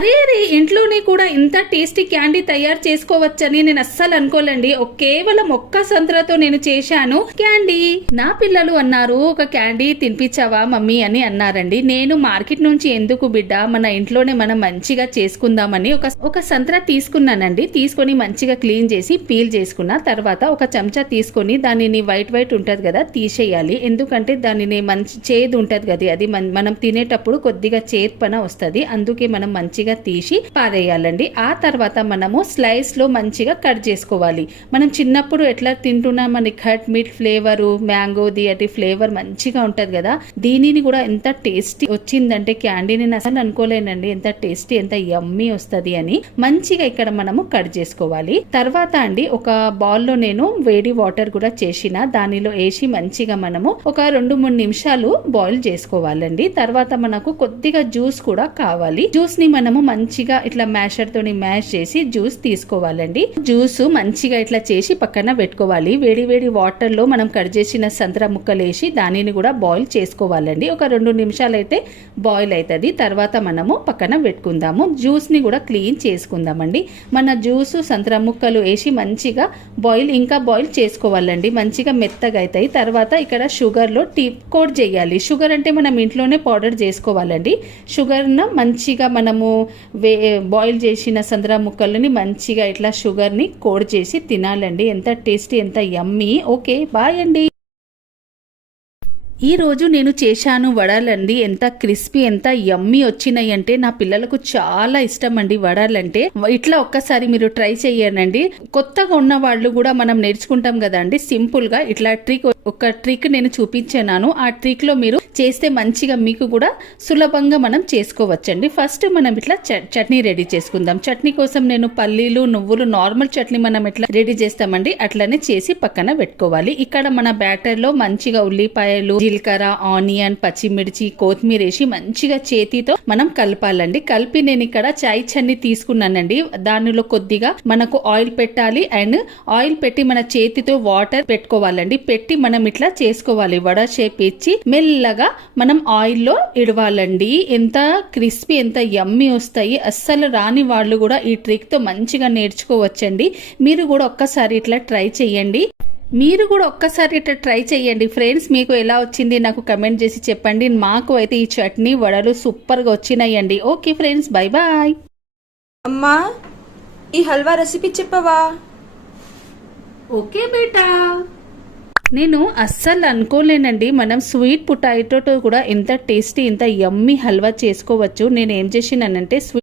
అరే అరే ఇంట్లోనే కూడా ఇంత టేస్టీ క్యాండీ తయారు చేసుకోవచ్చని నేను అస్సలు అనుకోలేండి. కేవలం ఒక్క సంత్రతో నేను చేశాను క్యాండీ. నా పిల్లలు అన్నారు, ఒక క్యాండీ తినిపించావా మమ్మీ అని అన్నారండి. నేను మార్కెట్ నుంచి ఎందుకు బిడ్డ, మన ఇంట్లోనే మనం మంచిగా చేసుకుందామని ఒక సంత్ర తీసుకున్నానండి. తీసుకొని మంచిగా క్లీన్ చేసి పీల్ చేసుకున్న తర్వాత ఒక చెంచా తీసుకొని దానిని వైట్ ఉంటది కదా తీసేయాలి. ఎందుకంటే దానిని మంచి చేదు ఉంటది కదా, అది మనం తినేటప్పుడు కొద్దిగా చేర్పన వస్తుంది. అందుకే మనం మంచిగా తీసి పారేయాలండి. ఆ తర్వాత మనము స్లైస్ లో మంచిగా కట్ చేసుకోవాలి. మనం చిన్నప్పుడు ఎట్లా తింటున్నామని ఖట్ మీట్ ఫ్లేవర్, మ్యాంగోది అటు ఫ్లేవర్ మంచిగా ఉంటది కదా, దీనిని కూడా ఎంత టేస్టీ వచ్చిందంటే క్యాండీని అసలు అనుకోలేనండి. ఎంత టేస్టీ, ఎంత యమ్మీ వస్తుంది అని. మంచిగా ఇక్కడ మనము కట్ చేసుకోవాలి. తర్వాత అండి ఒక బౌల్ లో నేను వేడి వాటర్ కూడా చేసిన దానిలో వేసి మంచిగా మనము ఒక 2-3 నిమిషాలు బాయిల్ చేసుకోవాలండి. తర్వాత మనకు కొద్దిగా జ్యూస్ కూడా కావాలి. జ్యూస్ ని మనము మంచిగా ఇట్లా మ్యాషర్ తోని మ్యాష్ చేసి జ్యూస్ తీసుకోవాలండి. జ్యూస్ మంచిగా ఇట్లా చేసి పక్కన పెట్టుకోవాలి. వేడి వాటర్ లో మనం కట్ చేసిన సంత్ర ముక్కలు వేసి దానిని కూడా బాయిల్ చేసుకోవాలండి. ఒక 2 నిమిషాలు అయితే బాయిల్ అవుతుంది. తర్వాత మనము పక్కన పెట్టుకుందాము. జ్యూస్ ని కూడా క్లీన్ చేసుకుందామండి. మన జ్యూస్ సంత్ర ముక్కలు వేసి మంచిగా ఇంకా బాయిల్ చేసుకోవాలండి. మంచిగా మెత్తగా అవుతాయి. తర్వాత ఇక్కడ షుగర్ లో టీ కోట్ చేయాలి. షుగర్ అంటే మనం ఇంట్లోనే పౌడర్ చేసుకోవాలండి. షుగర్ ను మంచిగా మనము బాయిల్ చేసిన సంద్ర ముక్కలని మంచిగా ఇట్లా షుగర్ ని కోడ్ చేసి తినాలండి. ఎంత టేస్టీ, ఎంత యమ్మీ. ఓకే, బాయ్ అండి. ఈ రోజు నేను చేశాను వడలండి. ఎంత క్రిస్పీ, ఎంత యమ్మీ వచ్చినాయి అంటే నా పిల్లలకు చాలా ఇష్టం అండి వడలంటే. ఇట్లా ఒక్కసారి మీరు ట్రై చేయండి. కొత్తగా ఉన్న వాళ్ళు కూడా మనం నేర్చుకుంటాం కదా అండి, సింపుల్ గా ఇట్లా ఒక ట్రిక్ నేను చూపించాను. ఆ ట్రిక్ లో మీరు చేస్తే మంచిగా మీకు కూడా సులభంగా మనం చేసుకోవచ్చండి. ఫస్ట్ మనం ఇట్లా చట్నీ రెడీ చేసుకుందాం. చట్నీ కోసం నేను పల్లీలు, నువ్వులు, నార్మల్ చట్నీ మనం ఎట్లా రెడీ చేస్తామండి అట్లనే చేసి పక్కన పెట్టుకోవాలి. ఇక్కడ మన బ్యాటర్ లో మంచిగా ఉల్లిపాయలు, జీలకర్ర, ఆనియన్, పచ్చిమిర్చి, కొత్తిమీర వేసి మంచిగా చేతితో మనం కలపాలండి. కలిపి నేను ఇక్కడ చాయ్ చట్నీ తీసుకున్నానండి. దానిలో కొద్దిగా మనకు ఆయిల్ పెట్టాలి. అండ్ ఆయిల్ పెట్టి మన చేతితో వాటర్ పెట్టుకోవాలండి. పెట్టి మనం ఇట్లా చేసుకోవాలి. వడ షేప్ ఇచ్చి మెల్లగా మనం ఆయిల్ లో ఇడవాలండి. ఎంత క్రిస్పీ, ఎంత యమ్మీ వస్తాయి. అస్సలు రాని వాళ్ళు కూడా ఈ ట్రిక్ తో మంచిగా నేర్చుకోవచ్చండి. మీరు కూడా ఒక్కసారి ఇట్లా ట్రై చేయండి. ట్రై చేయండి ఫ్రెండ్స్. మీకు ఎలా వచ్చింది నాకు కమెంట్ చేసి చెప్పండి. మాకు అయితే ఈ చట్నీ వడలు సూపర్ గా వచ్చినాయండి. Okay friends, bye bye. అమ్మా, ఈ హల్వా రెసిపీ చెప్పవా? ఓకే బేటా. నేను అస్సలు అనుకోలేనండి మనం స్వీట్ పొటాటోతో కూడా ఎంత టేస్టీ, ఎంత యమ్మీ హల్వా చేసుకోవచ్చు. నేను ఏం చేసినానంటే